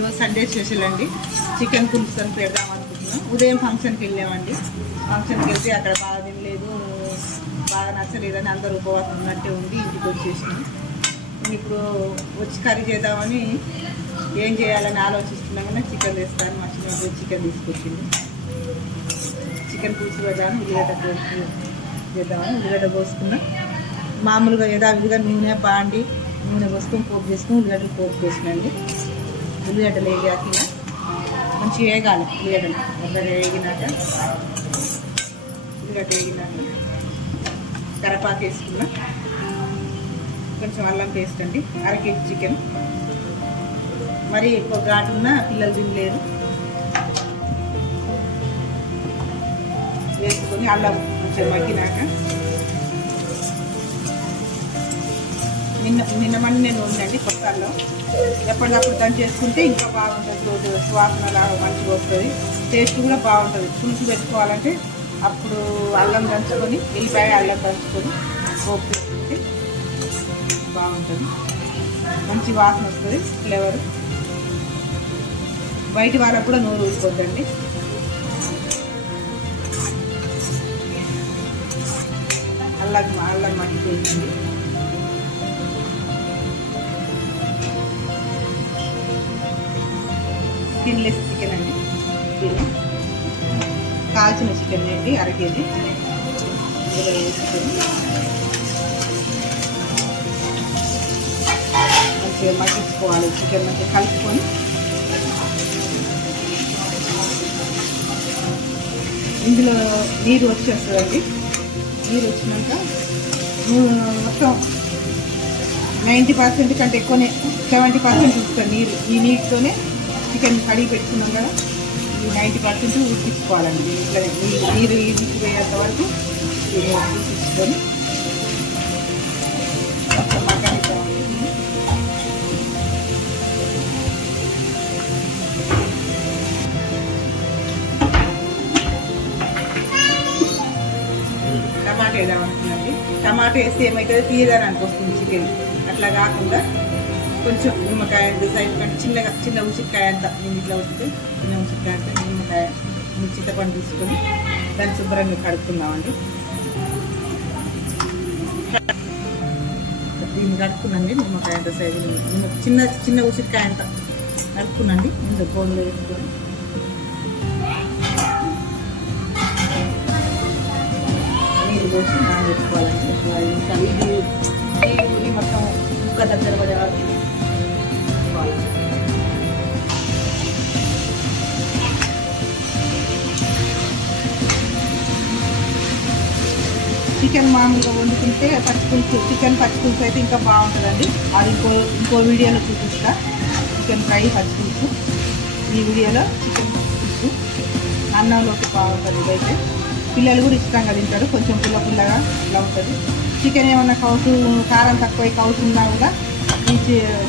ఈరోజు Sunday special అండి. Chicken పులుసు అని పెడదాం అనుకుంటున్నాం. ఉదయం ఫంక్షన్కి వెళ్ళామండి. ఫంక్షన్కి వెళ్తే అక్కడ బాగా తినలేదు, బాగా నచ్చలేదని అందరూ ఉపవాసం ఉన్నట్టే ఉంది. ఇంటికి వచ్చేసినాం. ఇప్పుడు వచ్చి కర్రీ చేద్దామని ఏం చేయాలని ఆలోచిస్తున్నాం. కానీ చికెన్ తెస్తాను, మా చిన్న చికెన్ తీసుకొచ్చింది. చికెన్ పులుసు పెడదామని ఉల్లిగడ్డ పోసి చేద్దామని ఉల్లిగడ్డ పోసుకున్నాం. మామూలుగా యథావిధిగా నూనె పోసుకొని పోపు చేసుకుని ఉల్లిగడ్డలు పోపు వేసినండి. ఉల్లిగడ్డలు వేగాక మంచిగా వేగాలి. ఉల్లిగడ్డలు వేగినాక కరివేపాకు వేసుకున్నా. కొంచెం అల్లం పేస్ట్ అండి, 1/2 కేజీ చికెన్. మరి ఎక్కువ ఘాటున్న పిల్లలు తినలేరు. వేసుకొని అల్లం కొంచెం మగ్గినాక నిన్నమని నేను ఉండండి. కొత్త అల్లం ఎప్పటికప్పుడు దాన్ని చేసుకుంటే ఇంకా బాగుంటుంది. రోజు సువాసన లాగా మంచిగా వస్తుంది. టేస్ట్ కూడా బాగుంటుంది. పులుసు పెట్టుకోవాలంటే అప్పుడు అల్లం దంచుకొని, ఎల్లిపాయ అల్లం దంచుకొని పోపు పెట్టుకుంటే బాగుంటుంది. మంచి వాసన వస్తుంది. ఫ్లేవర్ బయటి వాళ్ళకు కూడా నోరు ఊరిపోద్దండి. అల్లం మగ్గిపోయింది. స్కిన్లెస్ చికెన్ అండి. కాల్చిన చికెన్ అండి, 1/2 కేజీ. ఇందులో వేసుకొని మంచిగా మగ్గించుకోవాలి. చికెన్ మంచిగా కలుపుకొని ఇందులో నీరు వచ్చేస్తుందండి. నీరు వచ్చినాక మొత్తం 90% కంటే ఎక్కువనే, 70% ఇస్తుంది నీరు. ఈ నీటితోనే చికెన్ కడిగి పెట్టుకున్నాం కదా, ఈ 90% ఉడికించుకోవాలండి. ఇట్లా నీరు పోయేంత వరకు ఉడికించుకొని టమాటా వేద్దామనుకున్నాండి. టమాటా వేస్తే ఏమవుతుంది, తీయదనానికి వస్తుంది చికెన్. అట్లా కాకుండా కొంచెం నిమ్మకాయ సైజ్ కంటే చిన్న ఉసిరికాయ అంతా, నేను ఇట్లా వస్తే చిన్న ఉసిరికాయ అంతా నిమ్మకాయ చింతపండు తీసుకొని దాన్ని శుభ్రంగా కడుక్కున్నామండి. దీన్ని కడుక్కునండి. నిమ్మకాయ అంత సైజు చిన్న ఉసిరికాయ అంతా కడుక్కునండి. ఇందులో బౌల్లో వేసుకొని నీళ్ళు పోసి నానబెట్టుకోవాలండి. ఇంకా ఇది మొత్తం ముక్క దగ్గర పడే వరకు చికెన్ మామూలుగా వండుకుంటే చికెన్ పచ్చిపులుసు అయితే ఇంకా బాగుంటుందండి. అది ఇంకో వీడియోలో చూపిస్తా. చికెన్ ఫ్రై పచ్చిపులుసు. ఈ వీడియోలో చికెన్ పులుసు అన్నంలోకి బాగుంటుంది. ఇదైతే పిల్లలు కూడా ఇష్టంగా తింటారు. కొంచెం పుల్లగా ఇలా ఉంటుంది. చికెన్ ఏమన్నా కారం తక్కువ ఉన్నా కూడా ఈ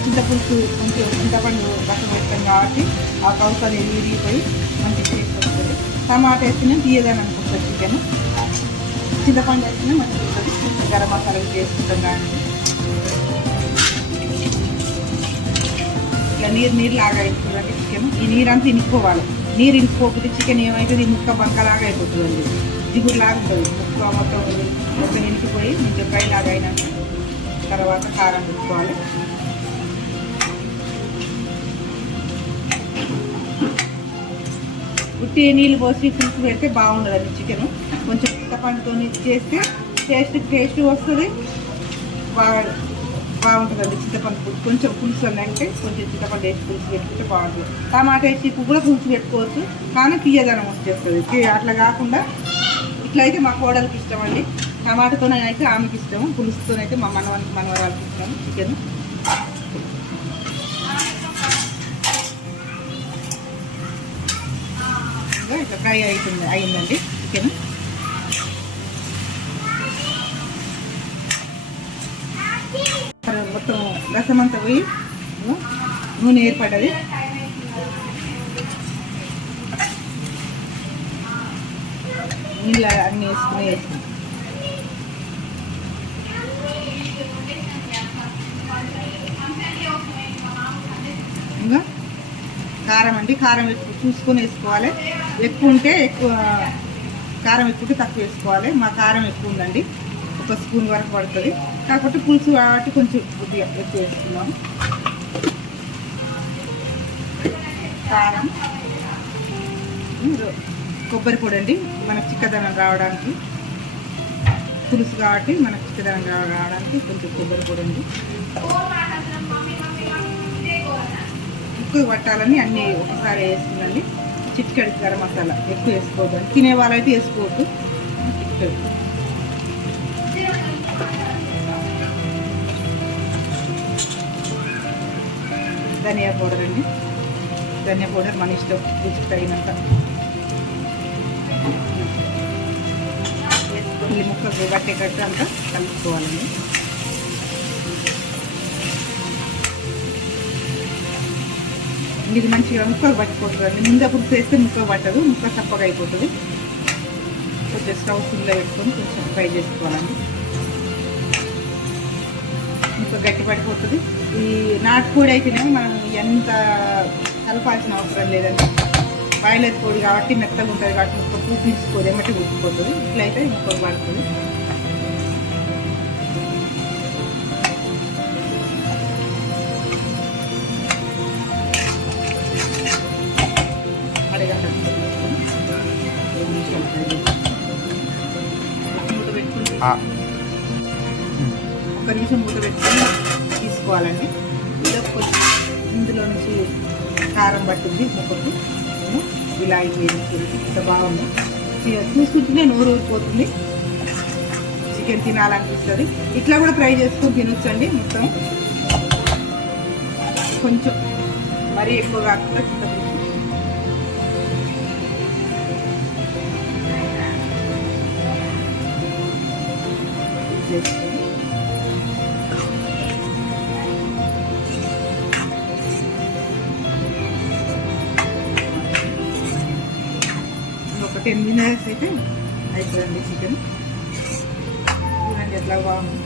చింతపులుసు కొంచెం చింతపండు రసం వేస్తాం కాబట్టి ఆ కౌసు అనేది విరిగిపోయి మంచి టేస్ట్ వస్తుంది. టమాటా వేస్తేనే తీయదని అనుకుంటుంది. చికెన్ చింతపండు వేస్తేనే మంచిగా ఉంటుంది. కొంచెం గరం మసాలా వేసుకుంటాం. కానీ ఇట్లా నీరు లాగా అయిపోతుందండి చికెన్. ఈ నీరంతా ఇనుకోవాలి. నీరు ఇనుకోకపోతే చికెన్ ఏమవుతుంది, ముక్క బంకలాగా అయిపోతుందండి. జిగురులాగా ఉంటుంది. ముక్క మొత్తం ఇనికిపోయి కొంచెం ఫ్రై లాగా అయినాక తర్వాత కారం పెట్టుకోవాలి. ఉట్టి నీళ్ళు పోసి పులుసు పెడితే బాగుండదండి చికెన్. కొంచెం చింతపండుతో చేస్తే టేస్ట్ వస్తుంది. బాగుంటుందండి చింతపండు పులుసు. కొంచెం పులుసు అంటే కొంచెం చింతపండు వేసి పులుసు పెట్టుకుంటే బాగుంటుంది. టమాటా వేసి కూడా పులుసు పెట్టుకోవచ్చు, కానీ తీయదనం వచ్చేస్తుంది. అట్లా కాకుండా ఇట్లా అయితే మా కోడలికి ఇష్టం అండి. టమాటాతోనే అయితే ఆమెకి ఇష్టం, పులుసుతోనైతే మా మనవరాలకి ఇష్టం చికెన్. ఇట్లా ఫ్రై అయిందండి చికెన్. మొత్తం రసం అంతా పోయి నూనె ఏర్పడ్డది. నీళ్ళు అన్నీ వేసుకుని ఇంకా వేసుకోండి. కారం ఎక్కువ చూసుకొని వేసుకోవాలి. ఎక్కువ ఉంటే ఎక్కువ కారం, ఎక్కువ ఉంటే తక్కువ వేసుకోవాలి. మా కారం ఎక్కువ ఉందండి, 1 స్పూన్ వరకు పడుతుంది. కాకపోతే పులుసు కాబట్టి కొంచెం కొద్దిగా ఎక్కువ వేసుకున్నాము. కారం, కొబ్బరి పొడి అండి, మనకు చిక్కదనం రావడానికి. పులుసు కాబట్టి మనకు చిక్కదనం రావడానికి కొంచెం కొబ్బరి పొడి అండి. ఎక్కువ పట్టాలని అన్నీ ఒకసారి వేస్తుందండి. చిటికెడు గరం మసాలా ఎక్కువ వేసుకోవద్దు, తినే వాళ్ళైతే వేసుకోవద్దు. చిటికెడు ధనియా పౌడర్ అండి. ధనియా పౌడర్ మన ఇష్టం, రుచికి తగినంత వేసుకొని ముక్కకు పట్టేటట్టు అంతా కలుపుకోవాలండి. ఇది మంచిగా ముక్కకు పట్టుకుంటుందండి. ముందు అప్పుడు చేస్తే ముక్కకు పట్టదు, ముక్క చప్పగా అయిపోతుంది. కొంచెం స్టవ్ ఫుల్గా పెట్టుకొని కొంచెం ఫ్రై చేసుకోవాలండి. ముక్క గట్టి పడిపోతుంది. ఈ నాటుకోడి అయితేనే మనం ఎంత కలపాల్సిన అవసరం లేదండి. బాయిలర్ కోడి కాబట్టి మెత్తగా ఉంటుంది కాబట్టి ముక్క పీల్చుకోదు, ఏమంటే ఉడికిపోతుంది. ఇట్లయితే ముక్కకు పడుతుంది. ఒక నిమిషం మూత పెట్టుకొని తీసుకోవాలండి. ఇందులో నుంచి కారం పట్టింది ముక్కకు. ఇలా అయిపోయింది, ఇంత బాగుంది. చూసుకుంటూనే నోరు ఊరిపోతుంది, చికెన్ తినాలనిపిస్తుంది. ఇట్లా కూడా ఫ్రై చేసుకొని తినొచ్చండి. మొత్తం కొంచెం మరీ ఎక్కువ కాకుండా చికెన్ చేసుకొని ఒక 10 minutes అయితే అయిపోయింది చికెన్. చూడండి ఎట్లా బాగుంది.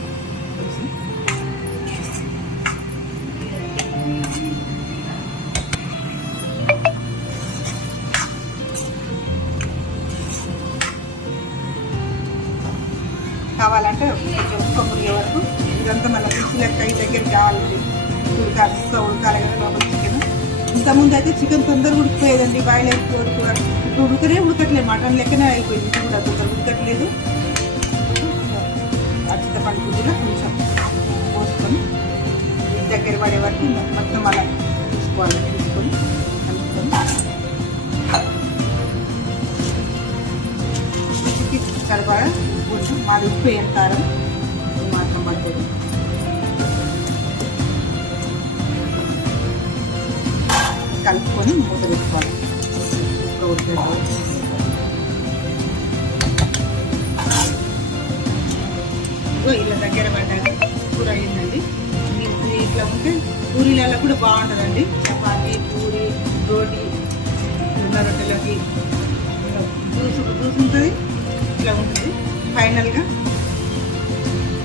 కావాలంటే కొంచెం ఉప్పు మురిగే వరకు ఇదంతా మళ్ళీ పులుసు లెక్క ఈ దగ్గరికి కావాలండి. ఉడకాలి కదా లోపల చికెన్. ఇంతకుముందు అయితే చికెన్ తొందరగా ఉడికిపోయేదండి. బాయిలర్ ఇప్పుడు ఉడకట్లేదు, మటన్ లెక్కనే అయిపోయింది. ఇది కూడా తొందరగా ఉడకట్లేదు. చింతపండు పువ్వులో కొంచెం పోసుకొని దగ్గర పడే వరకు మొత్తం అలా తీసుకోవాలి. తీసుకొని కలుపుకొని సరిపడా కొంచెం మాది ఉప్పు ఏం కారం మాత్రం పడుతుంది. కలుపుకొని మూత పెట్టుకోవాలి. ఇలా దగ్గర పడ్డాక కూర అయిందండి. ఇట్లా ఉంటే పూరీలలో కూడా బాగుంటుందండి. చపాతి, పూరి, రోటీ, జొన్న రొట్టెలకి జ్యూస్ ఉంటుంది. ఇట్లా ఉంటుంది. ఫైనల్గా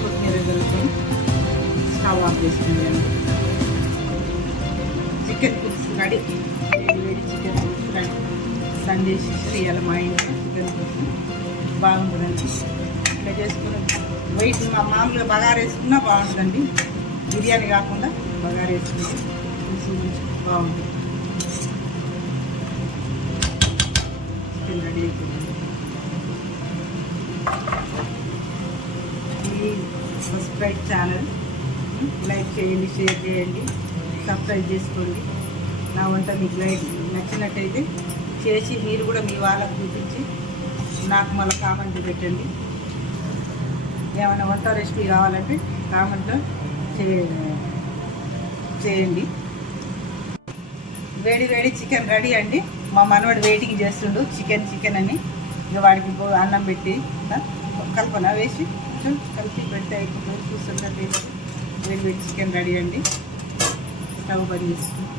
కొత్తిమీర జరుగుతుంది. స్టవ్ ఆఫ్ చేసుకుందండి. చికెన్ పులుసు రెడీ. వేడి చికెన్ పులుసు రెడీ. సండే చేయాలి మా ఇంట్లో చికెన్ పులుసు బాగుంటుందండి. ఇట్లా చేసుకుని వెయిట్ మామూలుగా బగారు వేసుకున్నా బాగుంటుందండి. బిర్యానీ కాకుండా బగారు వేసుకుంటే పులుసు బాగుంటుంది. చికెన్ రెడీ అయిపోతుంది. సబ్స్క్రైబ్ ఛానల్ లైక్ చేయండి, షేర్ చేయండి, సబ్స్క్రైబ్ చేసుకోండి. నా వంట మీకు నచ్చినట్టయితే చేసి మీరు కూడా మీ వాళ్ళకు చూపించి నాకు మళ్ళీ కామెంట్ పెట్టండి. ఏమైనా వంట రెసిపీ కావాలంటే కామెంట్లో చేయండి. వేడి వేడి చికెన్ రెడీ అండి. మా మనవాడు వెయిటింగ్ చేస్తుండు చికెన్ అని. ఇక వాడికి అన్నం పెట్టి కల్పన వేసి కొంచెం కలిపి పెడితే అయిపోతుంది. చూస్తుంటే వేడి వేడి చికెన్ రెడీ అండి. స్టవ్ బంద్ చేసుకుంటాం.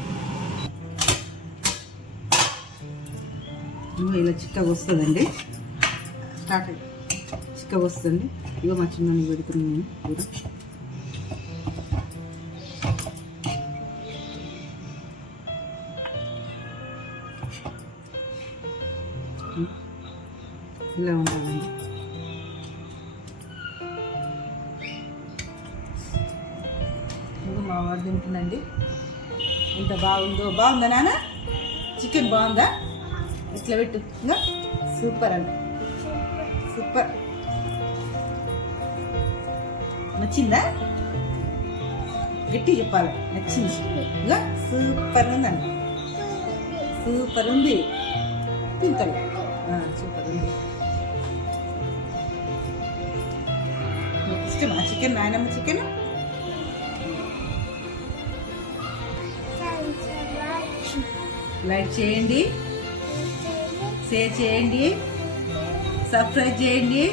ఇలా చిక్కగా వస్తుందండి. స్టార్ట్ చిక్కగా వస్తుంది. ఇక మా చిన్న పెడుతున్నాను కూర. ఇలా ఉండాలండి. మా వాడు తింటుందండి. ఎంత బాగుందో. బాగుందా నాన్న? చికెన్ బాగుందా? ఇట్లా పెట్టు. ఇంకా సూపర్ అండి, సూపర్. నచ్చిందా? గట్టి చెప్పాలి. నచ్చింది. ఇంకా సూపర్ ఉందండి, సూపర్ ఉంది. తింటాడు. సూపర్ ఉంది. మీకు ఇష్టమా చికెన్? నాయనమ్మ చికెన్ లైక్ చేయండి, షేర్ చేయండి, సబ్స్క్రైబ్ చేయండి.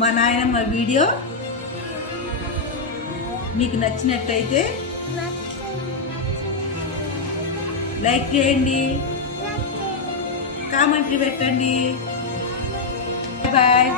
మా నాయనమ్మ వీడియో మీకు నచ్చినట్టయితే లైక్ చేయండి, కామెంట్లు పెట్టండి. బాయ్.